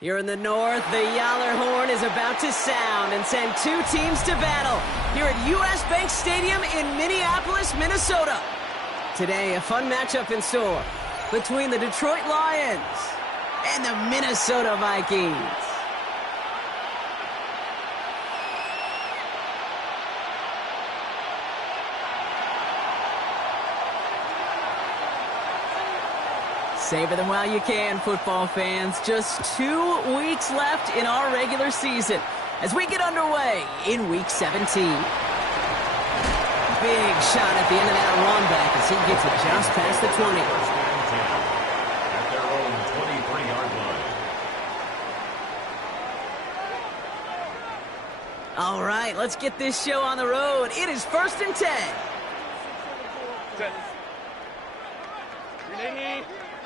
Here in the north, the Yowler horn is about to sound and send two teams to battle here at U.S. Bank Stadium in Minneapolis, Minnesota. Today, a fun matchup in store between the Detroit Lions and the Minnesota Vikings. Savor them while you can, football fans. Just 2 weeks left in our regular season as we get underway in Week 17. Big shot at the end of that run back as he gets it just past the 20. At their own 23-yard line. All right, let's get this show on the road. It is 1st and 10.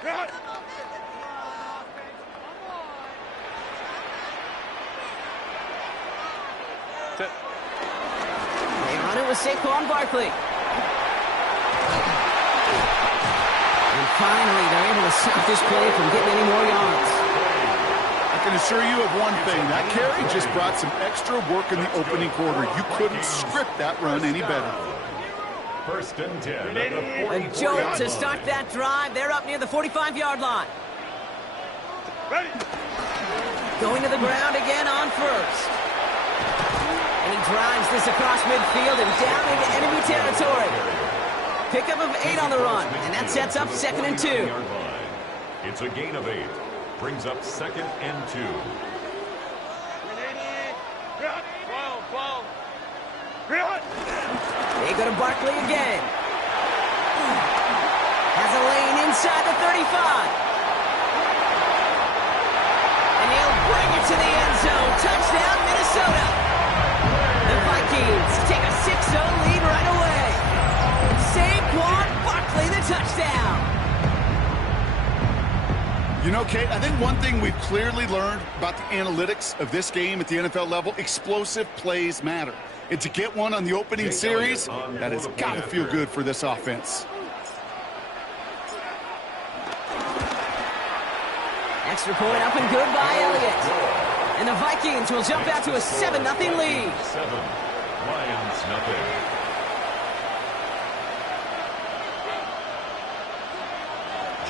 They run it with Saquon Barkley. And finally, they're able to stop this play from getting any more yards. I can assure you of one thing. That carry just brought some extra work in the opening quarter. You couldn't script that run any better. 1st and 10. A jolt to start that drive. They're up near the 45-yard line. Going to the ground again on first. And he drives this across midfield and down into enemy territory. Pickup of 8 on the run, and that sets up 2nd and 2. It's a gain of 8. Brings up 2nd and 2. They go to Barkley again. Has a lane inside the 35. And he'll bring it to the end zone. Touchdown, Minnesota. The Vikings take a 6-0 lead right away. Saquon Barkley, the touchdown. You know, Kate, I think one thing we've clearly learned about the analytics of this game at the NFL level, explosive plays matter. And to get one on the opening series, that has got to feel good for this offense. Extra point up and good by Elliott. And the Vikings will jump out to a 7-0 lead. 7. Lions nothing.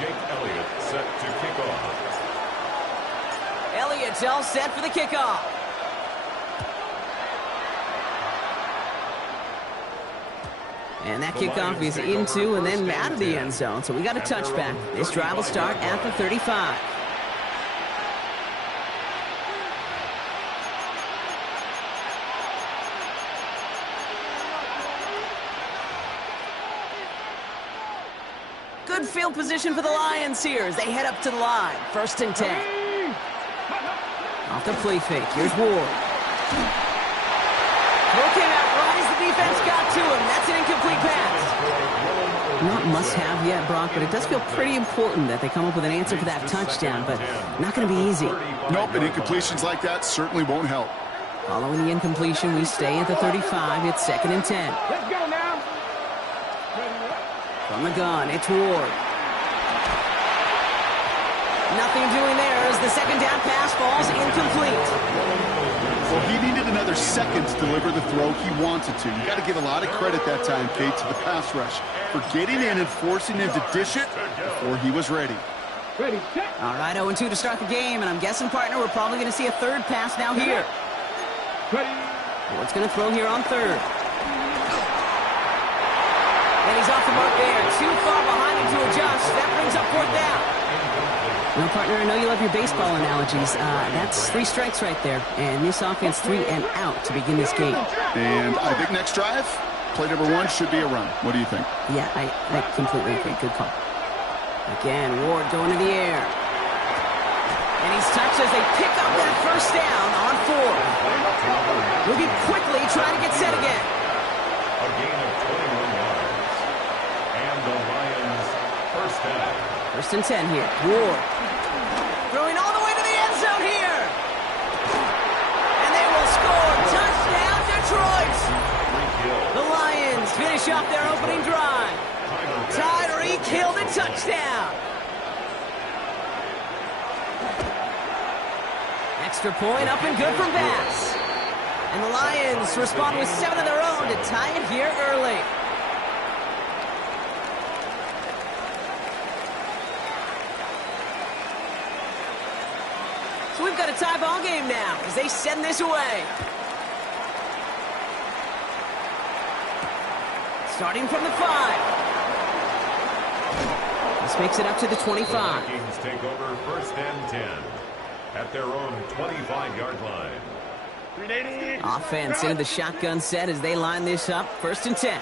Jake Elliott set to kick off. Elliott's all set for the kickoff. And that kickoff is into and then out of the end zone. So we got a touchback. This drive will start at the 35. Good field position for the Lions here as they head up to the line. 1st and 10. Off the play fake. Here's Ward. Throw came out right as the defense got to him. That's an incomplete pass. Not must-have yet, Brock, but it does feel pretty important that they come up with an answer for that touchdown, but not going to be easy. Nope, and incompletions like that certainly won't help. Following the incompletion, we stay at the 35. It's 2nd and 10. Let's go now. From the gun, it's Ward. Nothing doing there as the 2nd down pass falls incomplete. Well, he needed another second to deliver the throw he wanted to. You got to give a lot of credit that time, Kate, to the pass rush for getting in and forcing him to dish it before he was ready. Ready, set. All right, 0-2 to start the game, and I'm guessing, partner, we're probably going to see a 3rd pass now here. Ready. Ward's going to throw here on 3rd. And he's off the mark there. Too far behind him to adjust. That brings up 4th down. Well, partner, I know you love your baseball analogies. That's 3 strikes right there. And this offense 3 and out to begin this game. And I think next drive, play number 1 should be a run. What do you think? Yeah, I completely agree. Good call. Again, Ward going to the air. And he's touched as they pick up that first down on 4. Moving quickly, trying to get set again. A gain of 21 yards. And the Lions first down. First and 10 here. Ward. Throwing all the way to the end zone here. And they will score. Touchdown, Detroit. The Lions finish off their opening drive. Tyreek Hill the touchdown. Extra point up and good from Bass. And the Lions respond with 7 of their own to tie it here early. So we've got a tie ball game now as they send this away. Starting from the 5. This makes it up to the 25. The Vikings take over first and 10 at their own 25-yard line. Offense into the shotgun set as they line this up. First and 10.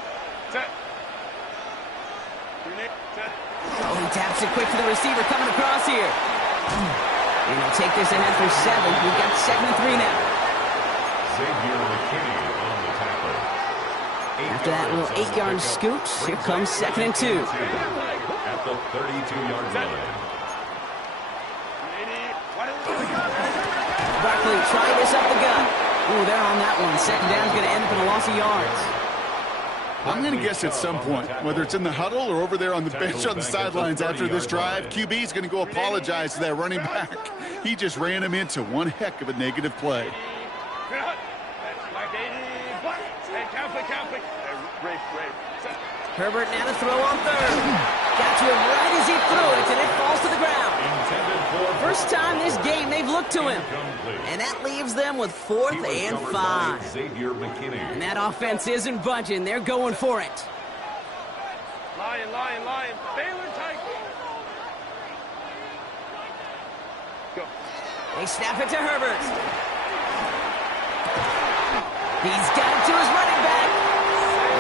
Oh, he taps it quick to the receiver coming across here. And he'll take this ahead for 7. We've got 2nd and 3 now. Xavier McKinney on the tackle. After that little 8-yard scoot, here comes 2nd and 2. At the 32-yard line. Barkley trying this up the gut. Ooh, they're on that one. 2nd down is going to end up in a loss of yards. I'm going to guess at some point, whether it's in the huddle or over there on the bench on the sidelines after this drive, QB is going to go apologize to that running back. He just ran him into one heck of a negative play. Herbert now to throw on 3rd. Got to him right as he threw it, and it falls to the ground. First time this game they've looked to him. And that leaves them with 4th and 5. Xavier McKinney. And that offense isn't budging. They're going for it. Lion. Baylor Tiger. Go. They snap it to Herbert. He's got it to his running back.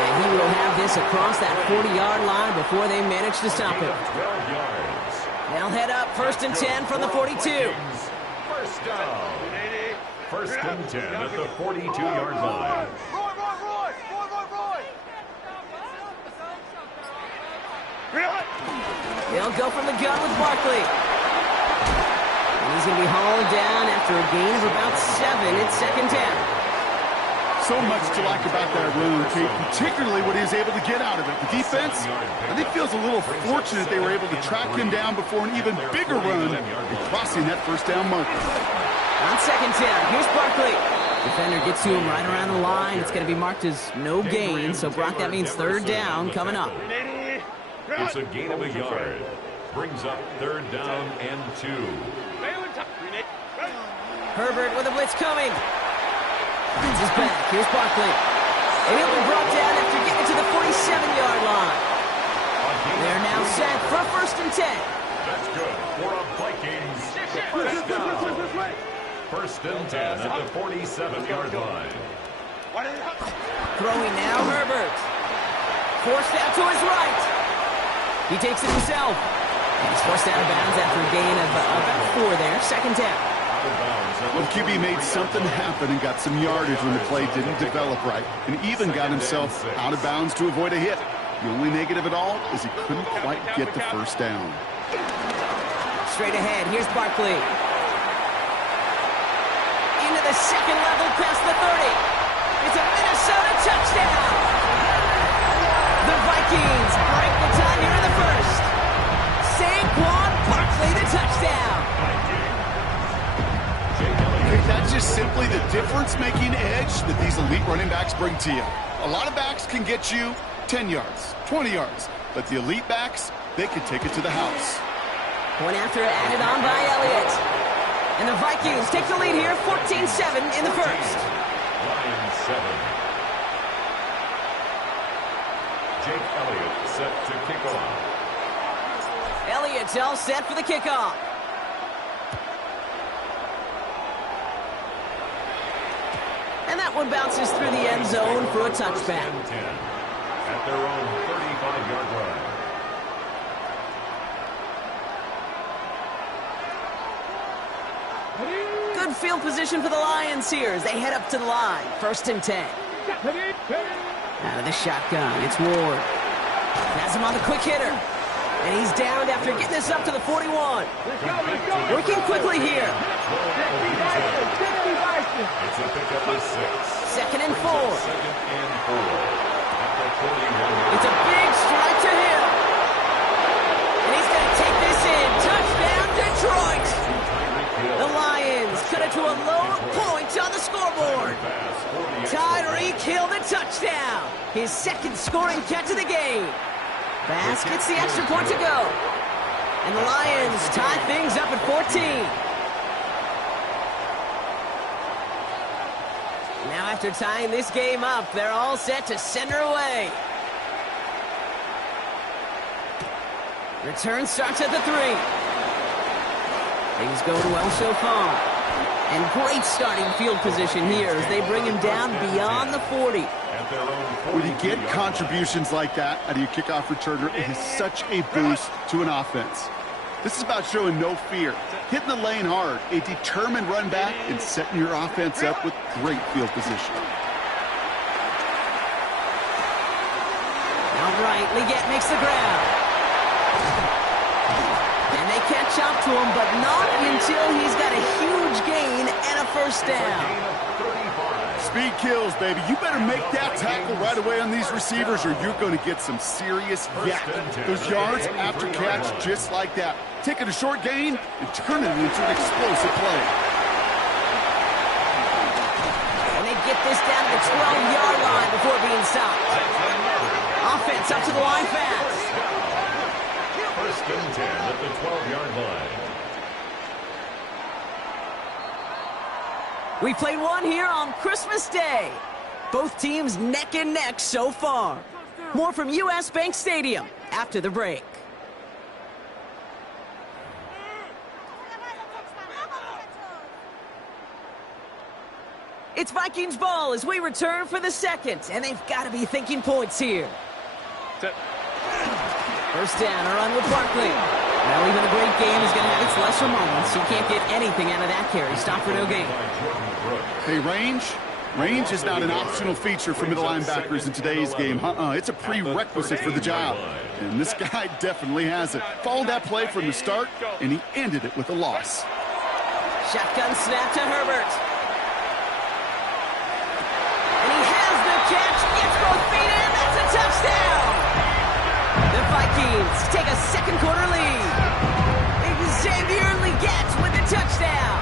And he will have this across that 40-yard line before they manage to stop him. 12 yards. They'll head up 1st and 10 from the 42. First down. First and 10 at the 42-yard line. They'll go from the gun with Barkley. And he's going to be hauled down after a gain of about 7. It's 2nd down. So much to like about that run, Kate, particularly what he was able to get out of it. The defense, I think, feels a little fortunate they were able to track him down before an even bigger run and crossing that first down marker. On 2nd down, here's Barkley. Defender gets to him right around the line. It's going to be marked as no gain, so Brock, that means 3rd down coming up. It's a gain of a yard. Brings up 3rd down and 2. Herbert with a blitz coming. Finds his back. Here's Barkley. And he'll be brought down after getting to the 47-yard line. They're now set for 1st and 10. That's good for a Vikings first down. 1st and 10 at the 47-yard line. Throwing now, Herbert. Forced out to his right. He takes it himself. And he's forced out of bounds after a gain of about 4 there. 2nd down. Well, QB made something happen and got some yardage when the play didn't develop right, and even got himself out of bounds to avoid a hit. The only negative at all is he couldn't quite get the first down. Straight ahead, here's Barkley. Into the 2nd level past the 30. It's a Minnesota touchdown. The Vikings break the tie here in the 1st. Saquon Barkley the touchdown. That's just simply the difference-making edge that these elite running backs bring to you. A lot of backs can get you 10 yards, 20 yards, but the elite backs, they can take it to the house. Point after added on by Elliott. And the Vikings take the lead here, 14-7 in the 1st. Lions 7. Jake Elliott set to kick off. Elliott's all set for the kickoff. And that one bounces through the end zone for a touchback. At their own 35-yard line. Good field position for the Lions here as they head up to the line. 1st and 10. Out of the shotgun, it's Ward. Has him on the quick hitter. And he's downed after getting this up to the 41. Working quickly here. It's a pickup of 6. 2nd and 4. 2nd and 4. At the 41. It's a big strike to him. And he's going to take this in. Touchdown, Detroit. The Lions cut it to a low point on the scoreboard. Tyreek Hill the touchdown. His 2nd scoring catch of the game. Bass gets the extra point to go. And the Lions tie things up at 14. Now after tying this game up, they're all set to send her away. Return starts at the 3. Things going well so far. And great starting field position here as they bring him down beyond the 40. When you get contributions like that out of your kickoff returner, it is such a boost to an offense. This is about showing no fear, hitting the lane hard, a determined run back, and setting your offense up with great field position. All right, Leggett makes the grab. And they catch up to him, but not until he's got a huge gain and a 1st down. Speed kills, baby. You better make that tackle right away on these receivers or you're going to get some serious yak. Those yards after catch just like that. Taking a short gain and turning it into an explosive play. And they get this down to the 12-yard line before being stopped. Offense up to the line fast. 1st and 10 at the 12-yard line. We played one here on Christmas Day. Both teams neck and neck so far. More from US Bank Stadium after the break. It's Vikings ball as we return for the 2nd, and they've got to be thinking points here. 1st down, a run with Barkley. Well, even a great game is going to have its lesser moments. You can't get anything out of that carry. Stop for no gain. Hey, range? Range is not an optional feature for middle linebackers in today's game. It's a prerequisite for the job. And this guy definitely has it. Followed that play from the start, and he ended it with a loss. Shotgun snap to Herbert. And he has the catch. Gets both feet in. That's a touchdown. The Vikings take a 2nd quarter lead. Xavier Leggett with the touchdown.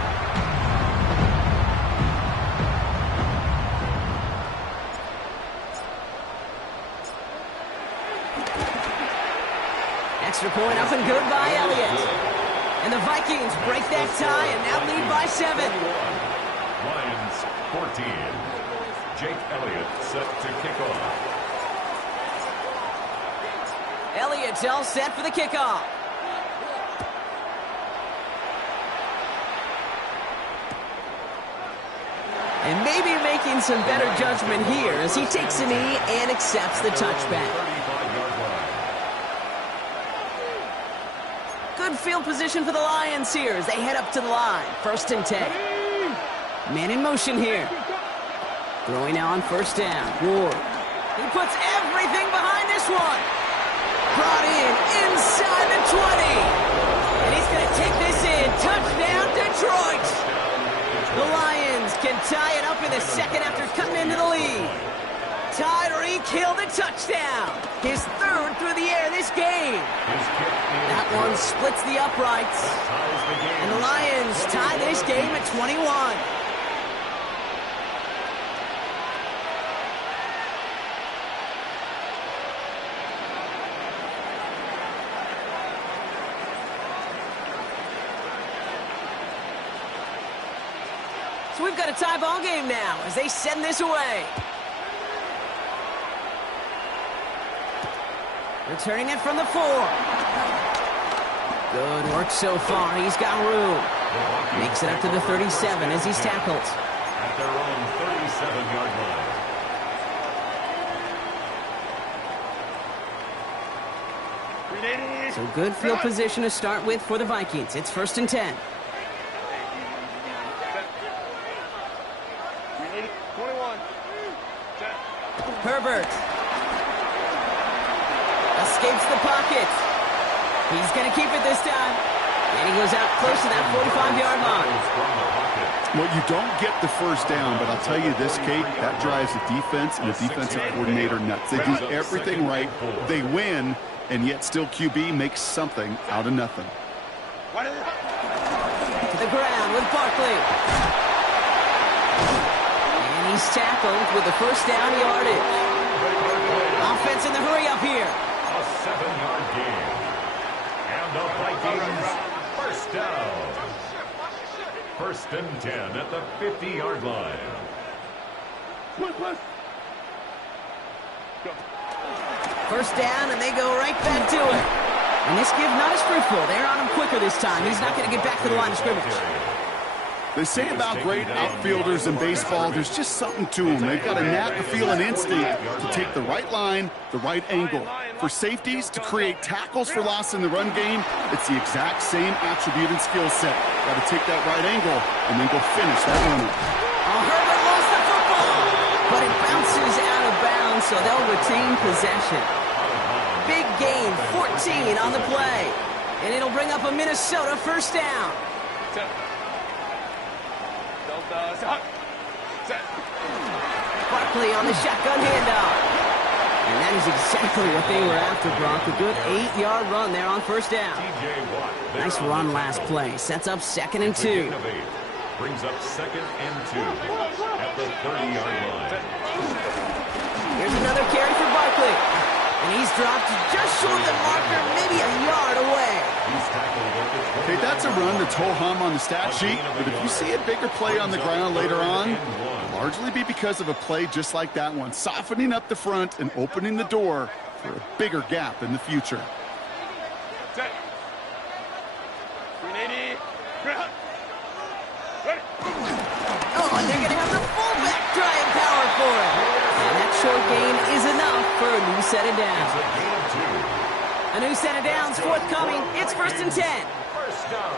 Extra point up and good by Elliott. And the Vikings break that tie and now lead by 7. Lions 14. Jake Elliott set to kick off. Elliott's all set for the kickoff. And maybe making some better judgment here as he takes a knee and accepts the touchback. Good field position for the Lions here as they head up to the line. 1st and 10. Man in motion here. Throwing now on 1st down. Ward. He puts everything behind this one. Brought in inside the 20. And he's going to take this in. Touchdown, Detroit. The Lions can tie it up in the 2nd after cutting into the lead. Tyreek Hill the touchdown. His 3rd through the air this game. That one splits the uprights. And the Lions tie this game at 21. So we've got a tie ball game now as they send this away. Returning it from the 4. Good work so far. He's got room. Makes it up to the 37 as he's tackled. at their own 37-yard line. So good field position to start with for the Vikings. It's 1st and 10. 21. Herbert escapes the pocket. He's going to keep it this time. And he goes out close to that 45-yard line. Well, you don't get the first down, but I'll tell you this, Kate, that drives the defense and the defensive coordinator nuts. They do everything right. They win, and yet still QB makes something out of nothing. To the ground with Barkley. And he's tackled with the first down yardage. Offense in the hurry up here. A 7-yard gain. And the Vikings first down. 1st and 10 at the 50-yard line. First down, and they go right back to it. And this give not as fruitful. They're on him quicker this time. He's not going to get back to the line of scrimmage. They say about great outfielders in baseball, there's just something to them. They've got a knack, a feel, and instinct to take the right line, the right angle. For safeties, to create tackles for loss in the run game, it's the exact same attribute and skill set. Got to take that right angle and then go finish that runner. Oh, Herbert lost the football, but it bounces out of bounds, so they'll retain possession. Big gain, 14 on the play, and it'll bring up a Minnesota first down. Barkley on the shotgun handoff. And that is exactly what they were after, Brock. A good 8-yard run there on first down. Nice run last play. Sets up 2nd and 2. Brings up 2nd and 2 at the 30-yard line. Here's another carry for Barkley. And he's dropped just short of the marker, maybe a yard away. Okay, that's a run that's ho-hum on the stat sheet, but if you see a bigger play on the ground later on, it'll largely be because of a play just like that one, softening up the front and opening the door for a bigger gap in the future. Oh, and they're going to have the fullback trying power for it. And that short gain is enough for a new set of downs. A new set of downs forthcoming. It's 1st and 10. First down.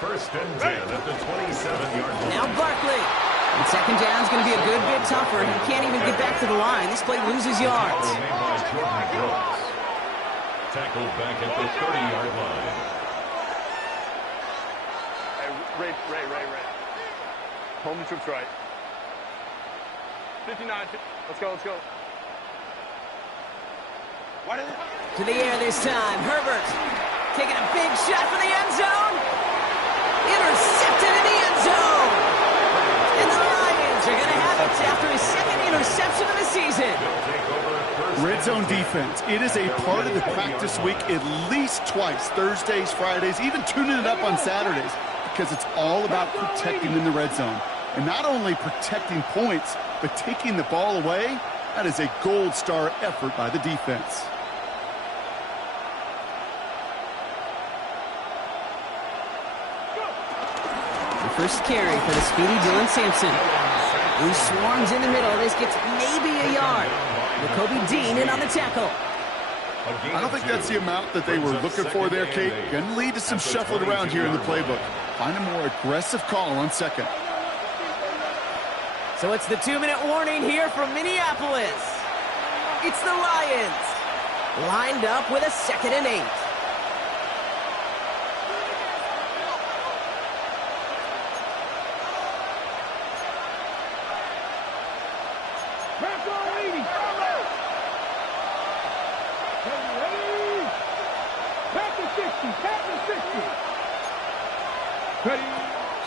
1st and 10 at the 27-yard line. Now Barkley. And 2nd down is going to be a good bit tougher. He can't even get back to the line. This play loses yards. Tackled back at the 30-yard line. Ray. Home troops right. 59. Let's go. To the air this time. Herbert taking a big shot for the end zone. Intercepted in the end zone. And the Lions are going to have it after his 2nd interception of the season. Red zone defense. It is a part of the practice week at least twice, Thursdays, Fridays, even tuning it up on Saturdays, because it's all about protecting in the red zone. And not only protecting points, but taking the ball away. That is a gold star effort by the defense. The first carry for the speedy Dylan Sampson, who swarms in the middle. This gets maybe a yard. Jacoby Dean in on the tackle. I don't think that's the amount that they were looking for there, Kate. Going to lead to some shuffling around here in the playbook. Find a more aggressive call on 2nd. So it's the 2-minute warning here from Minneapolis. It's the Lions, lined up with a 2nd and 8.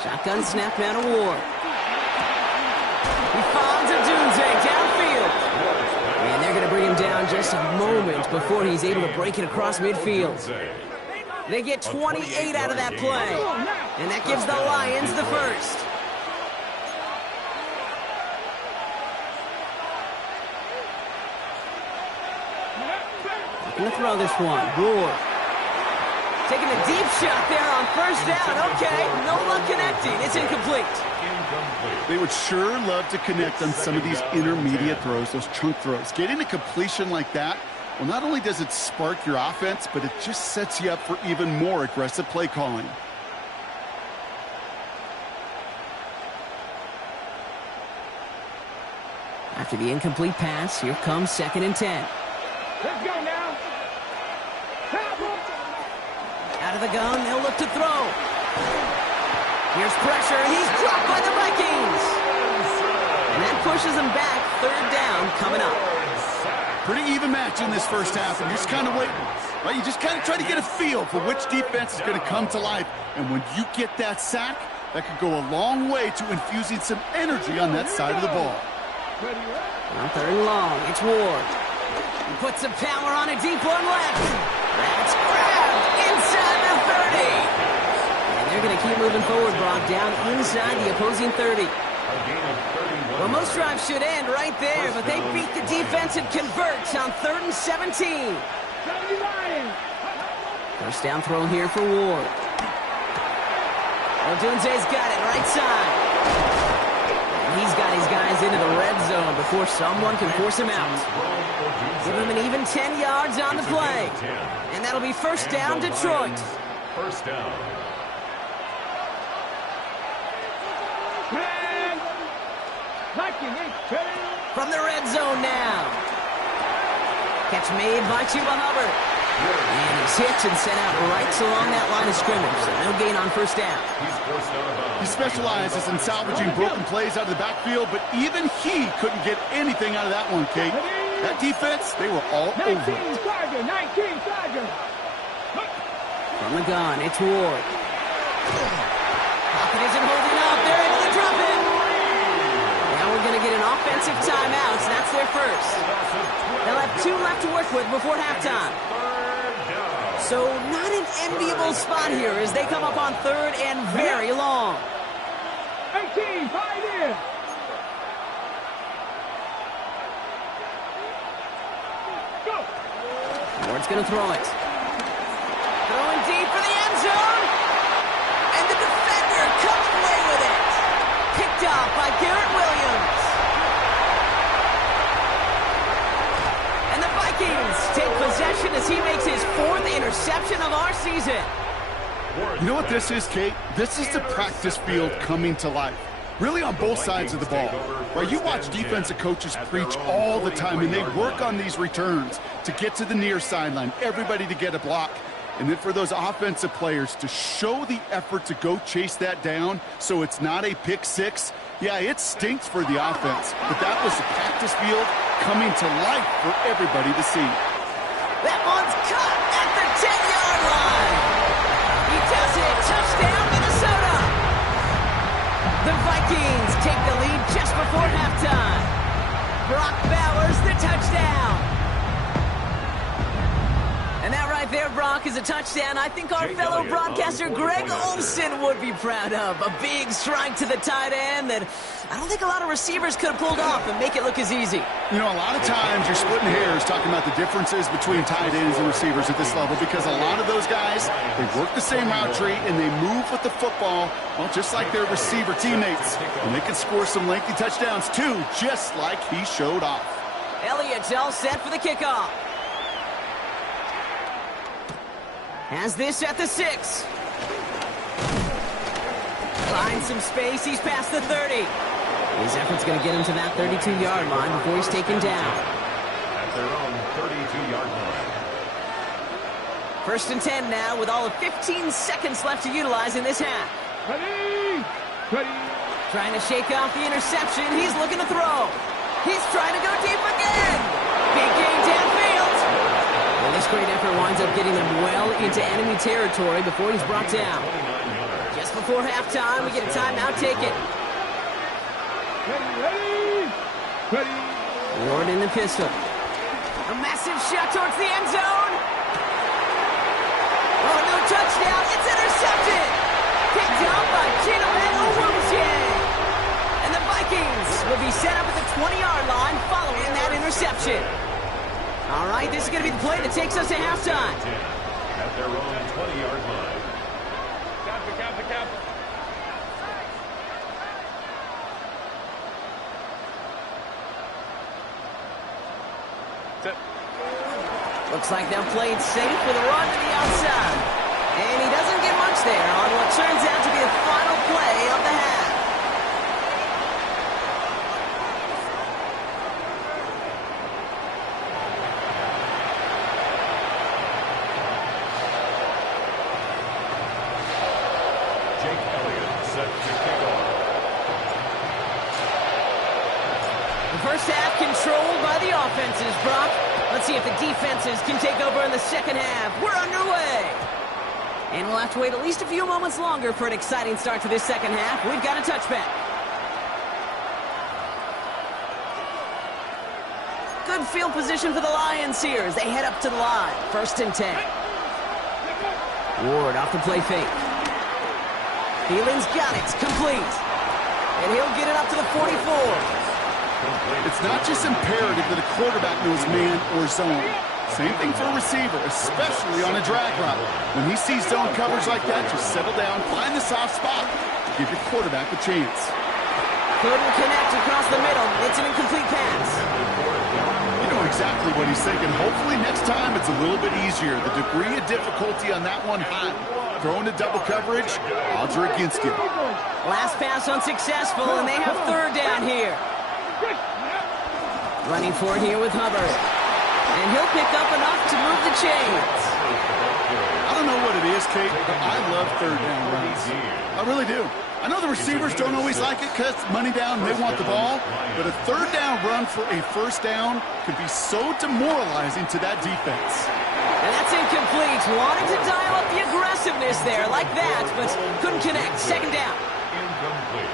Shotgun snap out of Ward. He finds a Dunze downfield. And they're going to bring him down just a moment before he's able to break it across midfield. They get 28 out of that play. And that gives the Lions the first. Looking to throw this one. Ward. Taking a deep shot there on first down. Okay, no luck connecting. It's incomplete. They would sure love to connect on some of these intermediate throws, those chunk throws. Getting a completion like that, well, not only does it spark your offense, but it just sets you up for even more aggressive play calling. After the incomplete pass, here comes 2nd and 10. Let's go now. Out of the gun, they'll look to throw. Here's pressure, and he's dropped by the Vikings. And that pushes them back. 3rd down coming up. Pretty even match in this first half, and you're just kind of waiting. Right? You just kind of try to get a feel for which defense is going to come to life. And when you get that sack, that could go a long way to infusing some energy on that side of the ball. On 3rd and long, it's Ward. He puts some power on a deep one left. That's grabbed inside the 30. And they're going to keep moving forward, Brock, down inside the opposing 30. Well, most drives should end right there, but they beat the defense and converts on 3rd and 17. First down throw here for Ward. Odunze's got it right side. He's got his guys into the red zone before someone can force him out. Give him an even 10 yards on the play. And that'll be first down, Detroit. First down. From the red zone now. Catch made by Chuba Hubbard. And he's hit and sent out right along that line of scrimmage. So no gain on first down. He specializes in salvaging broken plays out of the backfield, but even he couldn't get anything out of that one, Kate. That defense, they were all over it. From the gun, it's Ward. Pocket isn't holding up. They're able to drop it. Now we're going to get an offensive timeout, so that's their first. They'll have 2 left to work with before halftime. So not an enviable spot here as they come up on 3rd and very long. 18, 5 in. Go. Ward's going to throw it. Throwing deep for the end zone. And the defender comes away with it. Picked off by Garrett Williams. And the Vikings take possession as he makes his 4th interception of our season. You know what this is, Kate? This is the practice field coming to life. Really on both sides of the ball. Right? You watch defensive coaches preach all the time, and they work on these returns to get to the near sideline, everybody to get a block. And then for those offensive players to show the effort to go chase that down so it's not a pick six, yeah, it stinks for the offense. But that was the practice field coming to life for everybody to see. That one's caught at the 10-yard line. He does it. Touchdown, Minnesota. The Vikings take the lead just before halftime. Brock Bowers, the touchdown. And that right there, Brock, is a touchdown I think our fellow broadcaster Greg Olsen would be proud of. A big strike to the tight end that I don't think a lot of receivers could have pulled off and make it look as easy. You know, a lot of times you're splitting hairs talking about the differences between tight ends and receivers at this level because a lot of those guys, they work the same route tree and they move with the football, well, just like their receiver teammates. And they can score some lengthy touchdowns too, just like he showed off. Elliott's all set for the kickoff. Has this at the 6. Finds some space. He's past the 30. His effort's going to get him to that 32-yard line before he's taken down. At their own 32-yard line. First and 10 now with all of 15 seconds left to utilize in this half. Ready. Trying to shake off the interception. He's looking to throw. He's trying to go deep again. Big gain downfield. And this great effort winds up getting them well into enemy territory before he's brought down. Just before halftime, we get a timeout taken. Ready. Ward in the pistol. A massive shot towards the end zone. Oh, no touchdown. It's intercepted. Picked up by Chidobe Awuzie. And the Vikings will be set up at the 20-yard line following that interception. All right, this is going to be the play that takes us to halftime. at their own 20-yard line. Looks like they'll play it safe with a run to the outside. And he doesn't get much there on what turns out to be the final play of the half. Jake Elliott set to kick off. The first half controlled by the offenses, Brock. Let's see if the defenses can take over in the second half. We're underway. And we'll have to wait at least a few moments longer for an exciting start to this second half. We've got a touchback. Good field position for the Lions here as they head up to the line. 1st and 10. Ward off the play fake. Thielen's got it. Complete. And he'll get it up to the 44. It's not just imperative that a quarterback knows man or zone. Same thing for a receiver, especially on a drag route. When he sees zone coverage like that, just settle down, find the soft spot to give your quarterback a chance. Couldn't connect across the middle. It's an incomplete pass. You know exactly what he's thinking. Hopefully next time it's a little bit easier. The degree of difficulty on that one high. Throwing to double coverage, odds are against you. Last pass unsuccessful, and they have 3rd down here. Running for it here with Hubbard. And he'll pick up enough to move the chains. I don't know what it is, Kate, but I love 3rd down runs. I really do. I know the receivers don't always like it because money down, they want the ball. But a 3rd down run for a 1st down could be so demoralizing to that defense. And that's incomplete. Wanted to dial up the aggressiveness there like that, but couldn't connect. 2nd down. Incomplete.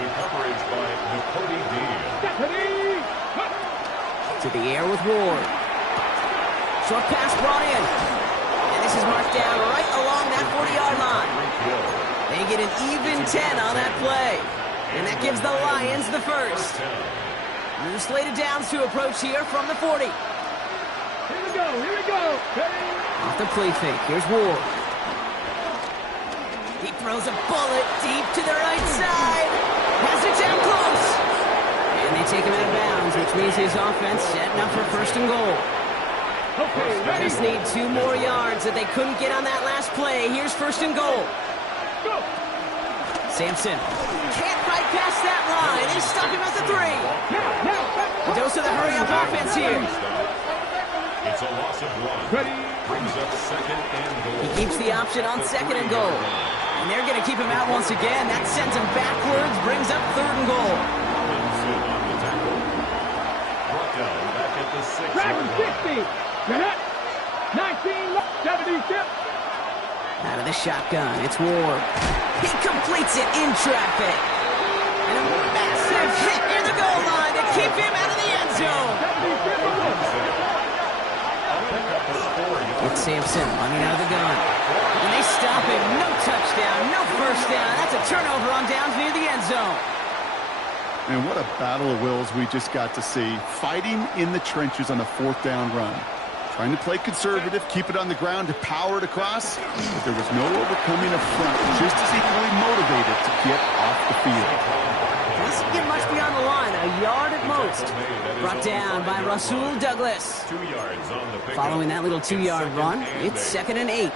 The coverage by Nakodi Dean. To the air with Ward. Short pass brought in. And this is marked down right along that 40-yard line. They get an even 10 on that play. And that gives the Lions the first. New slated downs to approach here from the 40. Here we go. Ready? Off the play fake. Here's Ward. He throws a bullet deep to the right side. Has it down close. And they take him out of bounds, which means his offense setting up for 1st and goal. Okay, Just need 2 more yards that they couldn't get on that last play. Here's 1st and goal. Go. Sampson can't fight past that line. They stop him at the 3. A dose of the hurry-up offense here. It's a loss of 1. Ready. Brings up 2nd and goal. He keeps the option on 2nd and goal. And they're going to keep him out once again. That sends him backwards, brings up 3rd and goal. Benson on the tackle. Brought down back at the 6-yard line. 60. Minute. 19. 76. Out of the shotgun, it's Ward. He completes it in traffic. And a massive hit near the goal line to keep him out of the end zone. It's Sampson running out of the gun. And they stop him. No touchdown, no 1st down. That's a turnover on downs near the end zone. And what a battle of wills we just got to see. Fighting in the trenches on a 4th down run. Trying to play conservative, keep it on the ground to power it across. But there was no overcoming a front, just as equally motivated to get off the field. Doesn't get much beyond the line, a yard at most. Brought down by Rasul Douglas. 2 yards on the pickup. Following that little 2-yard run, it's 2nd and 8.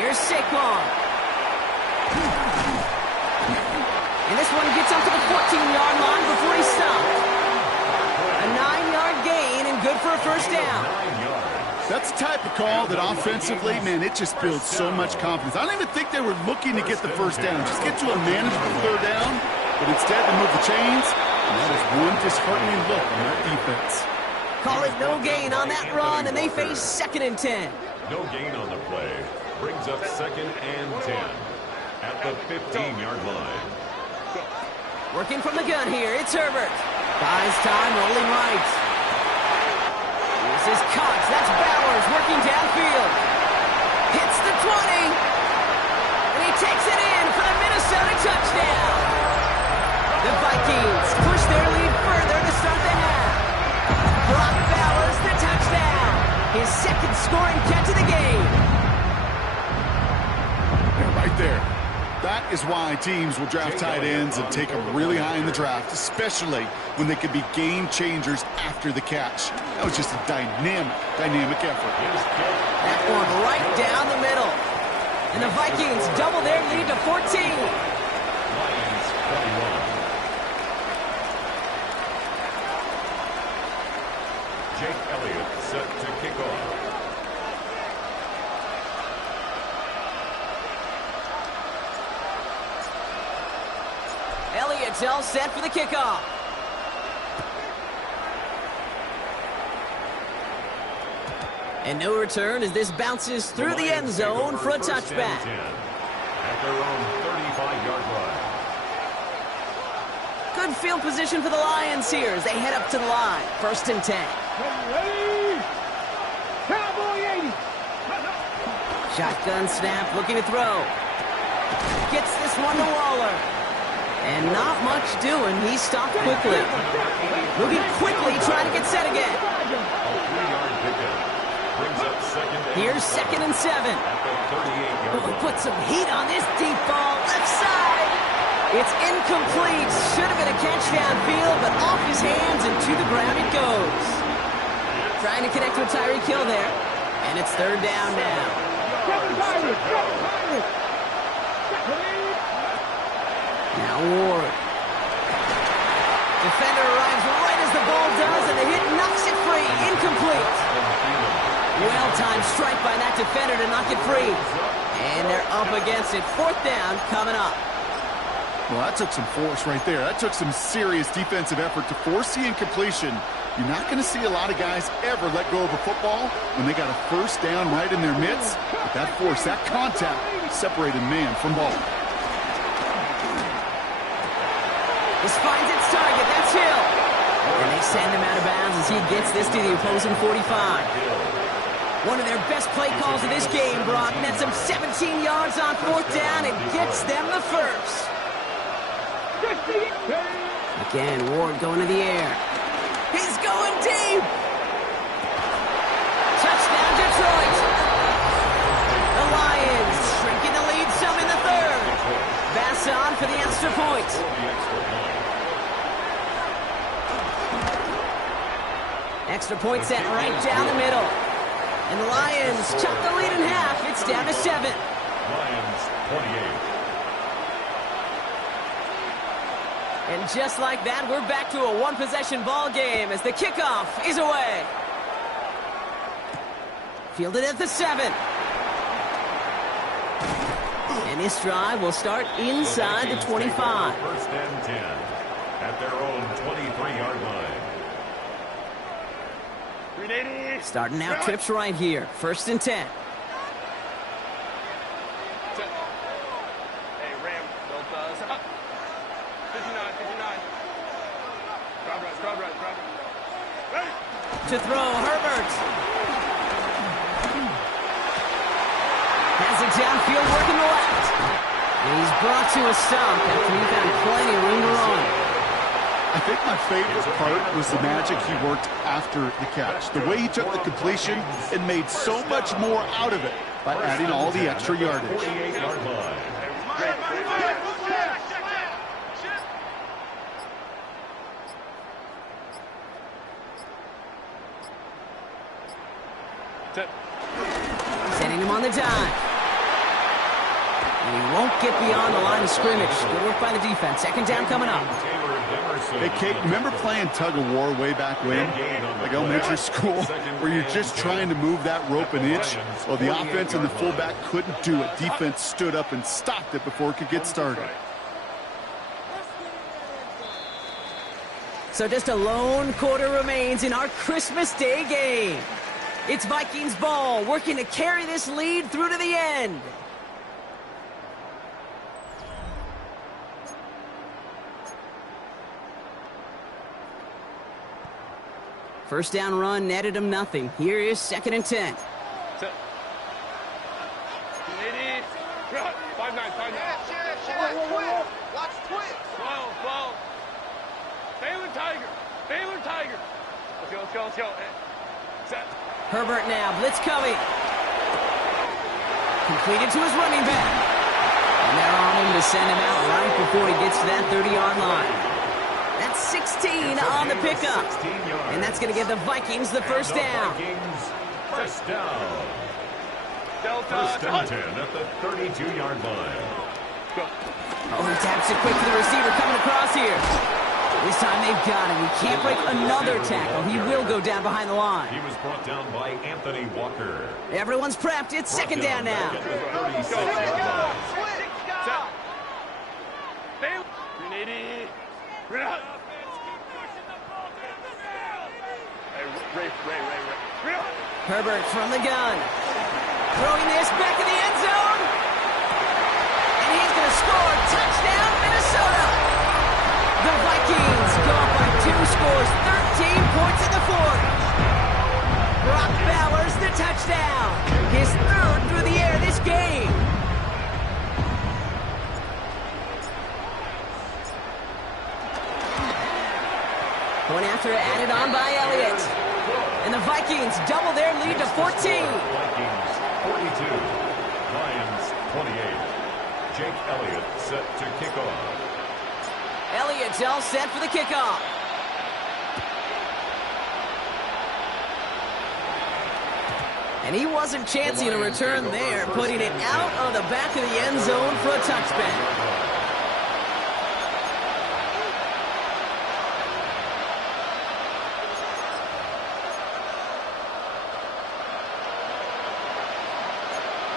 Here's Saquon. And this one gets up to the 14-yard line before he's stopped. A 9-yard gain and good for a 1st down. That's the type of call that offensively, man, it just builds so much confidence. I don't even think they were looking to get the 1st down. Just get to a manageable 3rd down, but instead they move the chains, and that is one disheartening look on that defense. Call it no gain on that run, and they face 2nd and 10. No gain on the play. Brings up 2nd and 10 at the 15-yard line. Working from the gun here, it's Herbert. Buys time, rolling right. This is Cox, that's Bowers working downfield. scoring catch of the game. Yeah, right there. That is why teams will draft tight ends and take them really high in the draft, especially when they could be game changers after the catch. That was just a dynamic effort. That one right down the middle. And the Vikings double their lead to 14. Lions 41. Jake Elliott set to kick off. Elliott's all set for the kickoff. And no return as this bounces through the end zone for a touchback. At their own 35-yard line. Good field position for the Lions here as they head up to the line. 1st and 10. Ready? Cowboy 80. Shotgun snap, looking to throw. Gets this one to Waller. And not much doing. He stopped quickly. Moving quickly, trying to get set again. A 3-yard pickup. Brings up Here's 2nd and 7. At the 38-yard line. Put some heat on this deep ball. Left side. It's incomplete. Should have been a catch downfield, but off his hands and to the ground it goes. Trying to connect with Tyreek Hill there. And it's 3rd down now. Now Ward. Defender arrives right as the ball does, and the hit knocks it free. Incomplete. Well-timed strike by that defender to knock it free. And they're up against it. 4th down coming up. Well, that took some force right there. That took some serious defensive effort to force the incompletion. You're not going to see a lot of guys ever let go of a football when they got a 1st down right in their midst. But that force, that contact, separated man from ball. This finds its target. That's Hill. And they send him out of bounds as he gets this to the opposing 45. One of their best play calls of this game, Brock. Nets them 17 yards on 4th down and gets them the first. Again, Ward going to the air. He's going deep. Touchdown, Detroit. The Lions shrinking the lead some in the 3rd. Bass on for the extra point. Extra point set right down the middle. And the Lions chop the lead in half. It's down to 7. Lions 28. And just like that, we're back to a one-possession ball game as the kickoff is away. Fielded at the 7. And this drive will start inside the 25. 1st and 10 at their own 23-yard line. Starting out trips right here. 1st and 10. Hey, Ram, don't stop. 59. Crowd right. Ready? To throw, Herbert. Has it downfield, working the left. And he's brought to a stop after he found plenty of room to run. I think my favorite part was the magic he worked after the catch. The way he took the completion and made so much more out of it by adding all the extra yardage. 48-yard line. Setting him on the dive. And he won't get beyond the line of scrimmage. Good work by the defense. 2nd down coming up. Hey, Kate, remember playing tug-of-war way back when? Like elementary school, where you're just trying to move that rope an inch? Well, the offense and the fullback couldn't do it. Defense stood up and stopped it before it could get started. So just a lone quarter remains in our Christmas Day game. It's Vikings ball, working to carry this lead through to the end. First down run netted him nothing. Here is 2nd and 10. 5-9. Watch twitch. Slow. Baylor Tiger. Let's go. Herbert now, blitz coming. Completed to his running back. And they're on him to send him out right before he gets to that 30-yard line. That's 16 on the pickup. And that's going to give the Vikings the first down. First down. First and 10 at the 32-yard line. Oh, he taps it quick to the receiver coming across here. This time they've got him. He can't break another tackle. He will go down behind the line. He was brought down by Anthony Walker. Everyone's prepped. It's second down now. Herbert from the gun. Throwing this back in the end zone. And he's going to score. Touchdown, Minnesota. The Vikings go up by 2 scores, 13 points in the fourth. Brock Bowers the touchdown. His third through the air this game. Point after added on by Elliott. And the Vikings double their lead to 14. Vikings 42, Lions 28. Jake Elliott set to kick off. Elliott's all set for the kickoff. And he wasn't chancing a return there, putting it out of the back of the end zone for a touchback.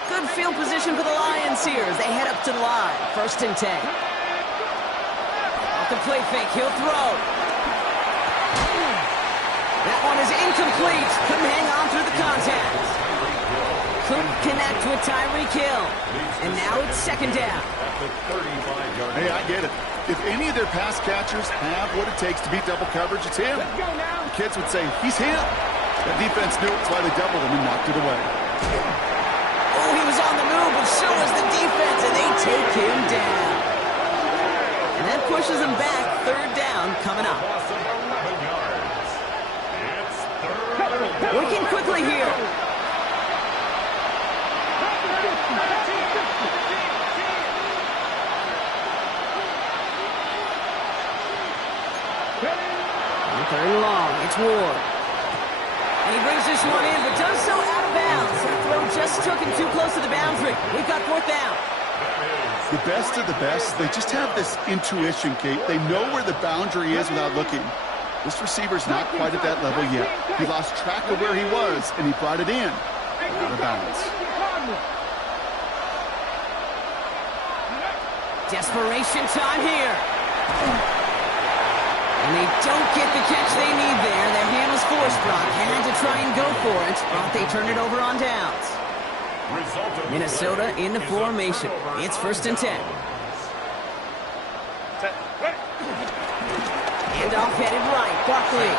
Good field position for the Lions here as they head up to the line. First and 10. Off the play fake, he'll throw. That one is incomplete. Couldn't hang on through the contact. Couldn't connect with Tyreek Hill. And now it's second down. Hey, I get it. If any of their pass catchers have what it takes to beat double coverage, it's him. The kids would say, he's him. That defense knew it's why they doubled him and knocked it away. Oh, he was on the move, but so was the defense, and they take him down. And that pushes him back. Third down coming up. Working quickly here. Third and long. It's Ward. And he brings this one in, but does so out of bounds. That throw just took him too close to the boundary. We've got fourth down. The best of the best, they just have this intuition, Kate. They know where the boundary is without looking. This receiver's not quite at that level yet. He lost track of where he was, and he brought it in. Out of bounds. Desperation time here. And they don't get the catch they need there. Their hand was forced. Brock had to try and go for it, but they turn it over on downs. Minnesota in the formation. It's first and 10. Handoff headed right. Barkley.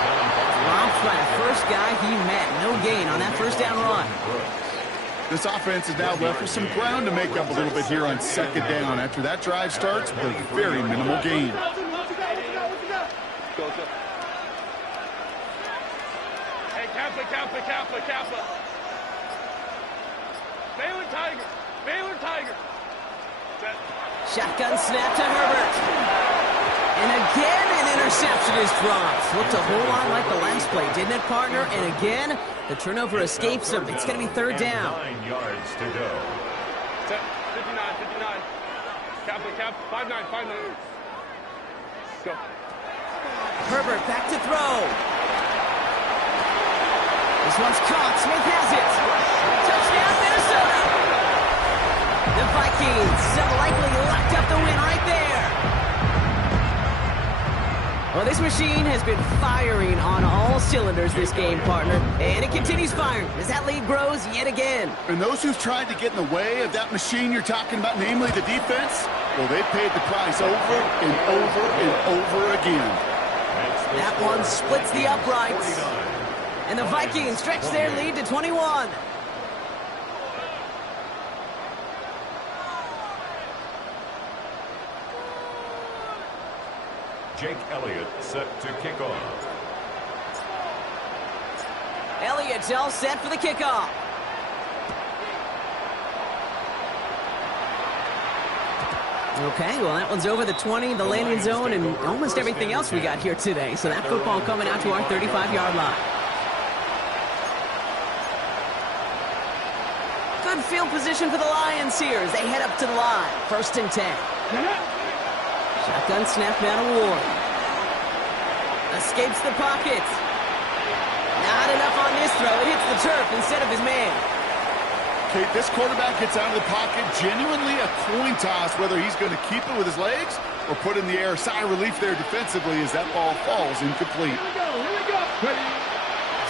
Dropped by the first guy he met. No gain on that first down run. This offense is now left with some ground to make up a little bit here on second down after that drive starts with a very minimal gain. Hey, Kappa. Baylor Tiger. Shotgun snap to Herbert. And again, an interception is dropped. Looked a whole lot like the last play, didn't it, partner? And again, the turnover escapes him. It's going to be third down. 9 yards to go. 59. Kappa, 5-9. Go. Herbert back to throw. This one's caught. Smith has it. Touchdown, Minnesota. The Vikings have likely locked up the win right there. Well, this machine has been firing on all cylinders this game, partner. And it continues firing as that lead grows yet again. And those who've tried to get in the way of that machine you're talking about, namely the defense, well, they've paid the price over and over and over again. That one splits the uprights. And the Vikings stretch their lead to 21. Jake Elliott set to kick off. Elliott's all set for the kickoff. Okay, well, that one's over the 20, the landing zone, and almost everything else we got here today. So that football coming out to our 35-yard line. Good field position for the Lions here as they head up to the line. 1st and 10. Shotgun snap down to Ward. Escapes the pocket. Not enough on this throw. It hits the turf instead of his man. Okay, this quarterback gets out of the pocket. Genuinely a coin toss whether he's going to keep it with his legs or put in the air. Sigh of relief there defensively as that ball falls incomplete. Here we go.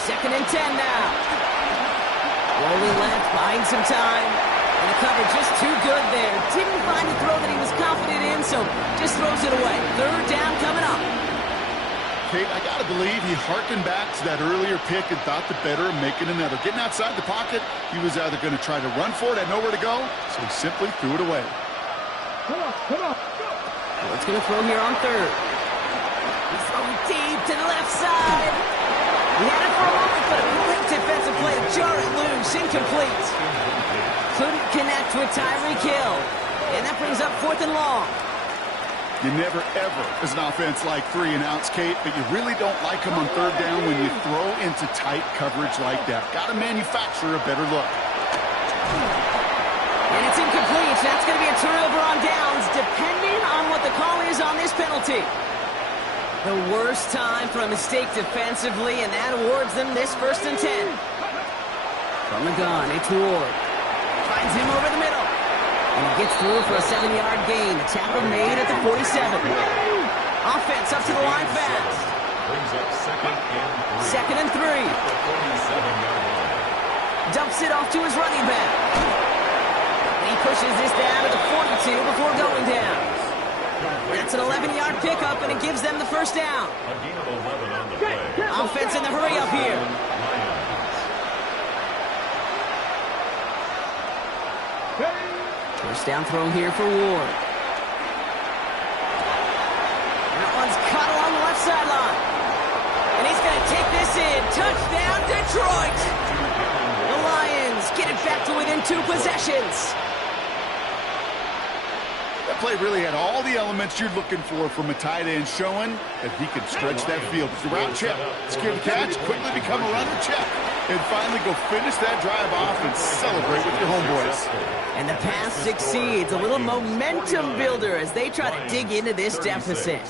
2nd and 10 now. Rolling left, buying some time. And the cover just too good there. Didn't find the throw that he was confident in, so just throws it away. 3rd down coming up. Kate, I got to believe he harkened back to that earlier pick and thought the better of making another. Getting outside the pocket, he was either going to try to run for it, had nowhere to go, so he simply threw it away. Come on. Well, it's going to throw here on 3rd. He's throwing deep to the left side. He had it for a moment, but a quick defensive play to jar it loose. Incomplete. Couldn't connect with Tyreek Hill. And that brings up 4th and long. You never, ever, as an offense, like 3 and outs, Kate, but you really don't like them on 3rd down when you throw into tight coverage like that. Got to manufacture a better look. And it's incomplete. That's going to be a turnover on downs, depending on what the call is on this penalty. The worst time for a mistake defensively, and that awards them this 1st and 10. From the gun, it's Ward. Finds him over the middle. And he gets through for a 7-yard gain. The tackle made at the 47. Offense up to the line fast. Brings up 2nd and 3. Dumps it off to his running back. He pushes this down to the 42 before going down. That's an 11-yard pickup, and it gives them the 1st down. A gain of 11 on the play. Offense in the hurry up here. First down throw here for Ward. That one's caught along the left sideline. And he's going to take this in. Touchdown, Detroit. The Lions get it back to within 2 possessions. That play really had all the elements you're looking for from a tight end, showing that he could stretch that field. The route check, secure the catch, quickly become a runner check, and finally go finish that drive off and celebrate with your homeboys. And the pass succeeds. A little momentum builder as they try to dig into this deficit.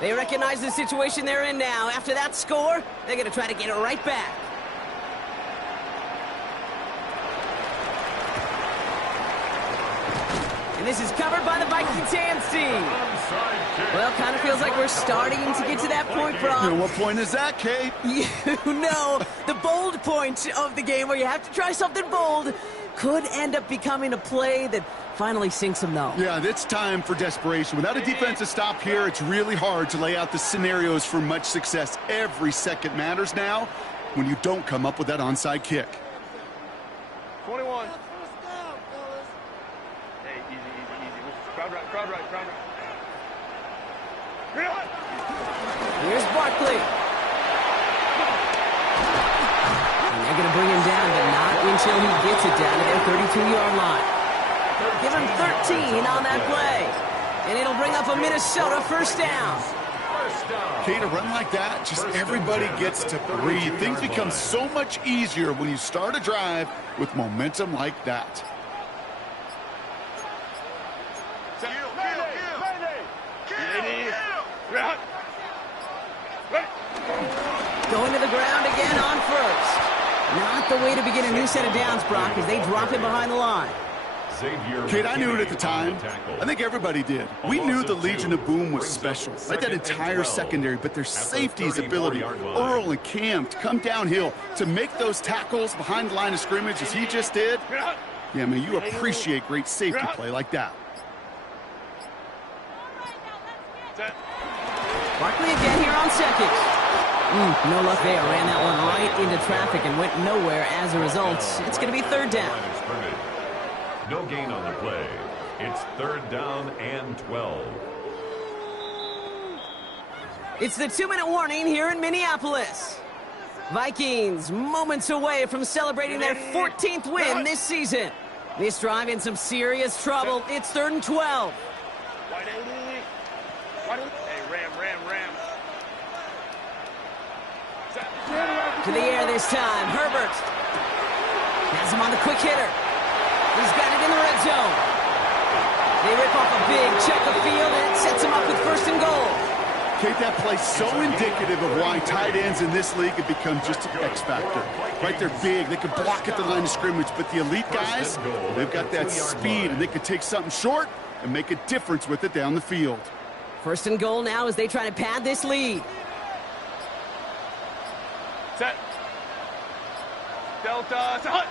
They recognize the situation they're in now. After that score, they're going to try to get it right back. And this is covered by the Vikings hands team. Well, kind of feels like we're starting to get to that point, Brock. What point is that, Kate? You know, the bold point of the game where you have to try something bold could end up becoming a play that finally sinks them, though. Yeah, it's time for desperation. Without a defensive stop here, it's really hard to lay out the scenarios for much success. Every second matters now when you don't come up with that onside kick. 21. Hey, easy. Crowd right. Here's Barkley. And they're going to bring him down, but not until he gets it down to their 32-yard line. They'll give him 13 on that play. And it'll bring up a Minnesota 1st down. Kate, a run like that, just everybody gets to breathe. Things become so much easier when you start a drive with momentum like that. Going to the ground again on 1st. Not the way to begin a new set of downs, Brock, as they drop him behind the line. Kate, I knew it at the time. I think everybody did. We knew the Legion of Boom was special, like that entire secondary, but their safety's ability, Earl and Cam, to come downhill, to make those tackles behind the line of scrimmage as he just did. Yeah, man, you appreciate great safety play like that. Barkley again here on 2nd. No luck there. Ran that one right into traffic and went nowhere as a result. It's going to be 3rd down. No gain on the play. It's 3rd down and 12. It's the 2-minute warning here in Minneapolis. Vikings moments away from celebrating their 14th win this season. This drive in some serious trouble. It's 3rd and 12. Hey, Ram. To the air this time. Herbert has him on the quick hitter. He's got it in the red zone. They rip off a big check of field, and it sets him up with 1st and goal. Kate, that play so indicative of why tight ends in this league have become just an X factor. Right, they're big, they can block at the line of scrimmage, but the elite guys, they've got that speed, and they can take something short and make a difference with it down the field. 1st and goal now as they try to pad this lead. Set. Delta. Set.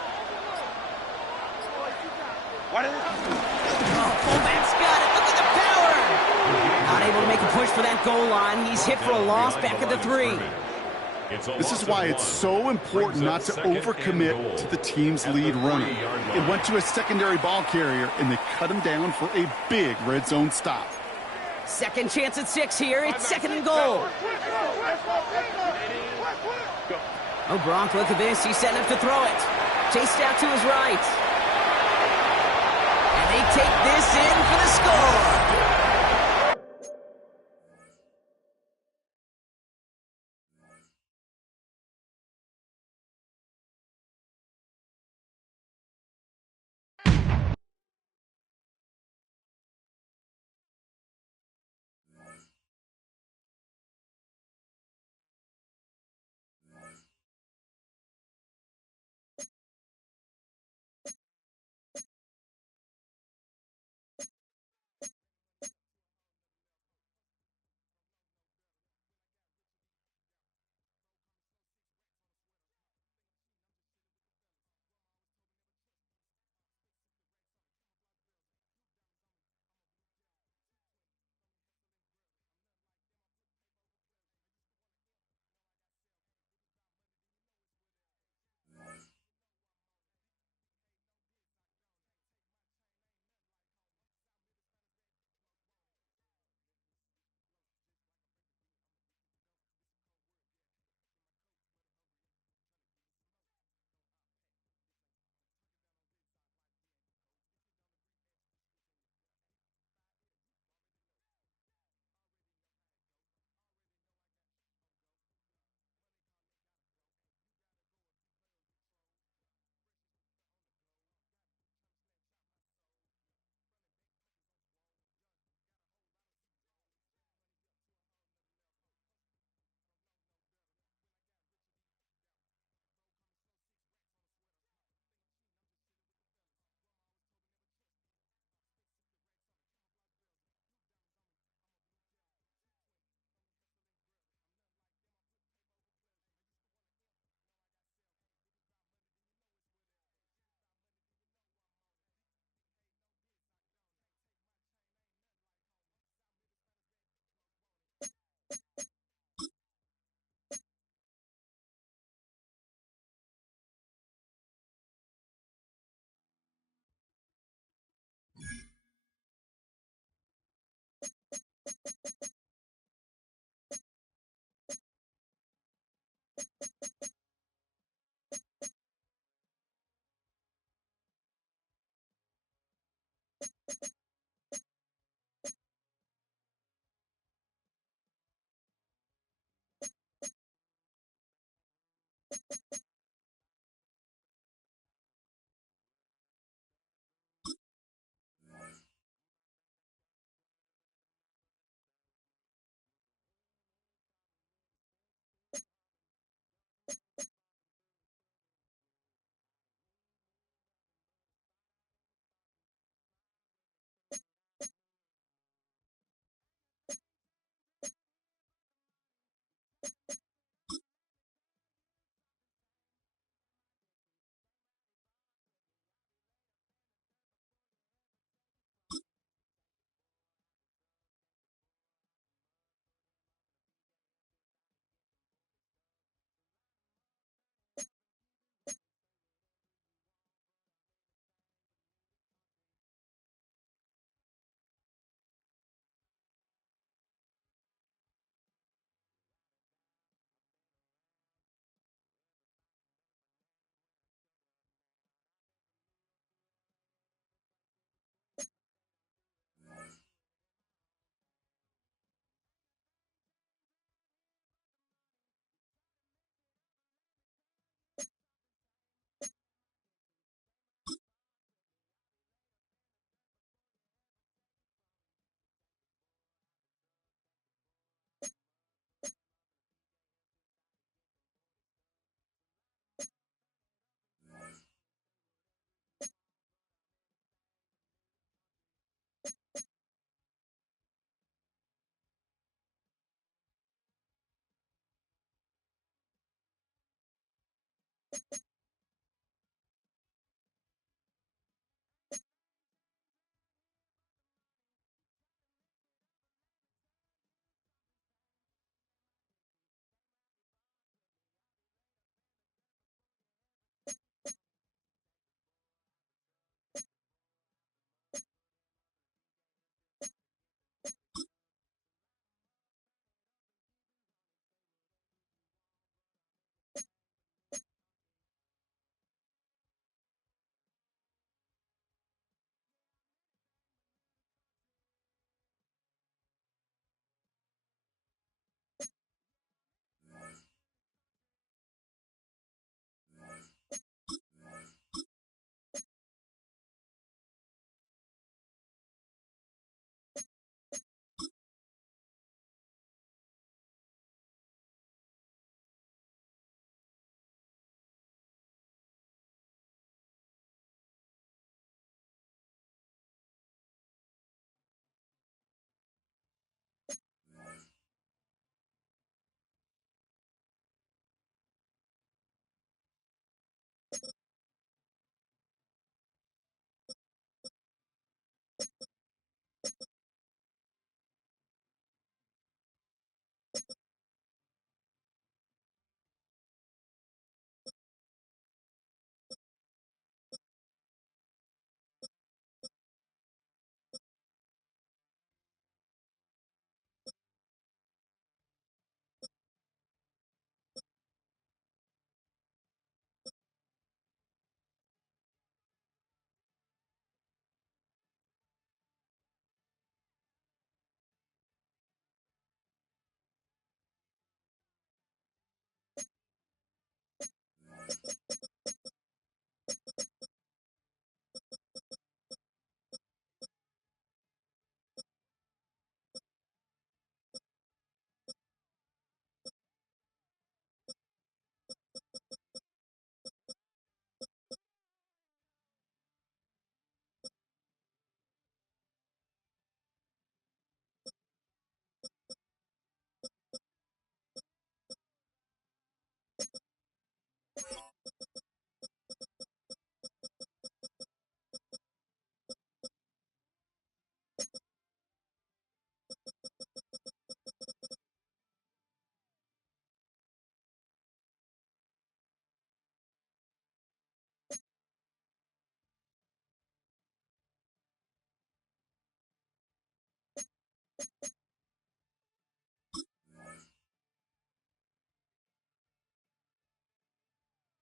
Fullback's got it. Look at the power. Not able to make a push for that goal line. He's hit for a loss back at the 3. This is why it's so important not to overcommit to the team's lead runner. It went to a secondary ball carrier, and they cut him down for a big red zone stop. Second chance at 6 here. It's 2nd and goal. Oh, Gronk, look at this. He's setting up to throw it. Chased out to his right. And they take this in for the score.